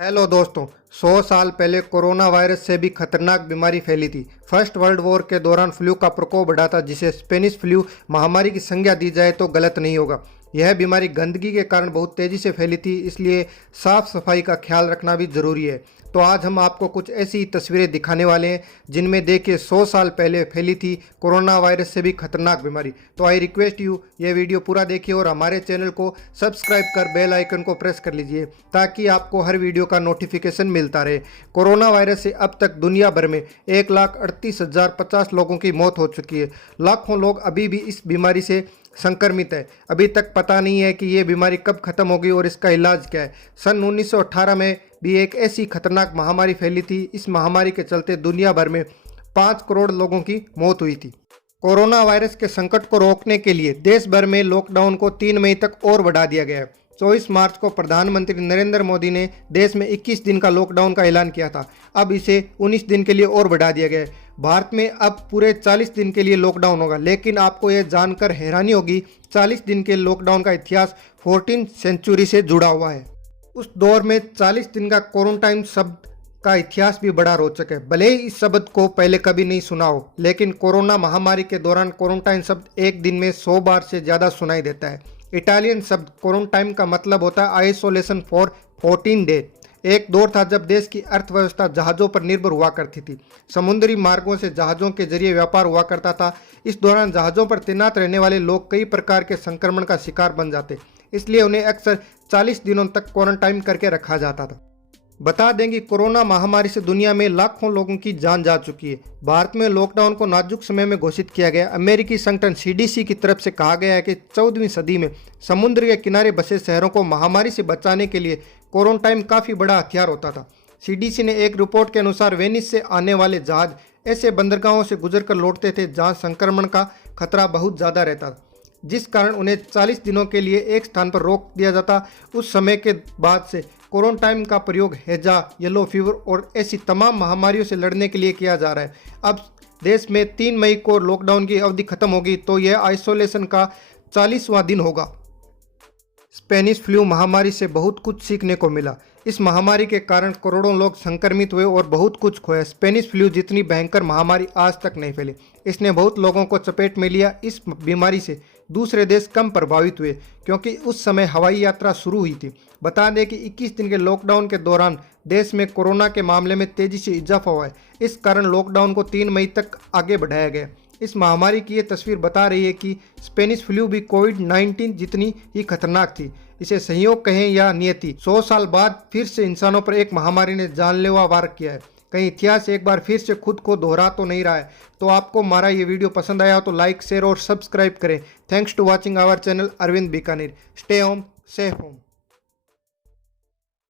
Hello दोस्तों। 100 साल पहले कोरोना वायरस से भी खतरनाक बीमारी फैली थी। फर्स्ट वर्ल्ड वॉर के दौरान फ्लू का प्रकोप बढ़ा था, जिसे स्पेनिश फ्लू महामारी की संज्ञा दी जाए तो गलत नहीं होगा। यह बीमारी गंदगी के कारण बहुत तेजी से फैली थी, इसलिए साफ सफाई का ख्याल रखना भी जरूरी है। तो आज हम आपको कुछ ऐसी तस्वीरें दिखाने वाले हैं जिनमें देखिए 100 साल पहले फैली थी कोरोना वायरस से भी खतरनाक बीमारी। तो आई रिक्वेस्ट यू, ये वीडियो पूरा देखिए और हमारे चैनल को सब्सक्राइब कर बेल आइकन को प्रेस कर लीजिए ताकि आपको हर वीडियो का नोटिफिकेशन मिलता रहे। कोरोना वायरस से अब तक दुनिया भर में 1,38,050 लोगों की मौत हो चुकी है। लाखों लोग अभी भी इस बीमारी से संक्रमित है। अभी तक पता नहीं है कि ये बीमारी कब खत्म होगी और इसका इलाज क्या है। सन 1918 में भी एक ऐसी खतरनाक महामारी फैली थी। इस महामारी के चलते दुनिया भर में 5 करोड़ लोगों की मौत हुई थी। कोरोना वायरस के संकट को रोकने के लिए देश भर में लॉकडाउन को 3 मई तक और बढ़ा दिया गया है। 24 मार्च को प्रधानमंत्री नरेंद्र मोदी ने देश में 21 दिन का लॉकडाउन का ऐलान किया था। अब इसे 19 दिन के लिए और बढ़ा दिया गया है। भारत में अब पूरे 40 दिन के लिए लॉकडाउन होगा, लेकिन आपको यह जानकर हैरानी होगी 40 दिन के लॉकडाउन का इतिहास 14वीं सेंचुरी से जुड़ा हुआ है। उस दौर में 40 दिन का क्वारंटाइन शब्द का इतिहास भी बड़ा रोचक है। भले ही इस शब्द को पहले कभी नहीं सुना हो, लेकिन कोरोना महामारी के दौरान क्वारंटाइन शब्द एक दिन में 100 बार से ज़्यादा सुनाई देता है। इटालियन शब्द क्वारंटाइन का मतलब होता है आइसोलेशन फॉर 14 डे। एक दौर था जब देश की अर्थव्यवस्था जहाज़ों पर निर्भर हुआ करती थी। समुद्री मार्गों से जहाज़ों के जरिए व्यापार हुआ करता था। इस दौरान जहाज़ों पर तैनात रहने वाले लोग कई प्रकार के संक्रमण का शिकार बन जाते, इसलिए उन्हें अक्सर 40 दिनों तक क्वारंटाइन करके रखा जाता था। बता दें कि कोरोना महामारी से दुनिया में लाखों लोगों की जान जा चुकी है। भारत में लॉकडाउन को नाजुक समय में घोषित किया गया। अमेरिकी संगठन CDC की तरफ से कहा गया है कि 14वीं सदी में समुद्र के किनारे बसे शहरों को महामारी से बचाने के लिए क्वारंटाइन काफ़ी बड़ा हथियार होता था। CDC ने एक रिपोर्ट के अनुसार वेनिस से आने वाले जहाज ऐसे बंदरगाहों से गुजरकर लौटते थे जहाँ संक्रमण का खतरा बहुत ज़्यादा रहता था, जिस कारण उन्हें 40 दिनों के लिए एक स्थान पर रोक दिया जाता। उस समय के बाद से क्वारंटाइन का प्रयोग हैजा, येलो फीवर और ऐसी तमाम महामारियों से लड़ने के लिए किया जा रहा है। अब देश में 3 मई को लॉकडाउन की अवधि खत्म होगी तो यह आइसोलेशन का 40वां दिन होगा। स्पेनिश फ्लू महामारी से बहुत कुछ सीखने को मिला। इस महामारी के कारण करोड़ों लोग संक्रमित हुए और बहुत कुछ खोया। स्पेनिश फ्लू जितनी भयंकर महामारी आज तक नहीं फैली। इसने बहुत लोगों को चपेट में लिया। इस बीमारी से दूसरे देश कम प्रभावित हुए क्योंकि उस समय हवाई यात्रा शुरू हुई थी। बता दें कि 21 दिन के लॉकडाउन के दौरान देश में कोरोना के मामले में तेजी से इजाफा हुआ है। इस कारण लॉकडाउन को 3 मई तक आगे बढ़ाया गया। इस महामारी की ये तस्वीर बता रही है कि स्पेनिश फ्लू भी कोविड-19 जितनी ही खतरनाक थी। इसे संयोग कहें या नियति, 100 साल बाद फिर से इंसानों पर एक महामारी ने जानलेवा वार किया है। कहीं इतिहास एक बार फिर से खुद को दोहरा तो नहीं रहा है। तो आपको हमारा ये वीडियो पसंद आया हो तो लाइक, शेयर और सब्सक्राइब करें। Thanks to watching our channel Arvind Bikaner. Stay home, safe home.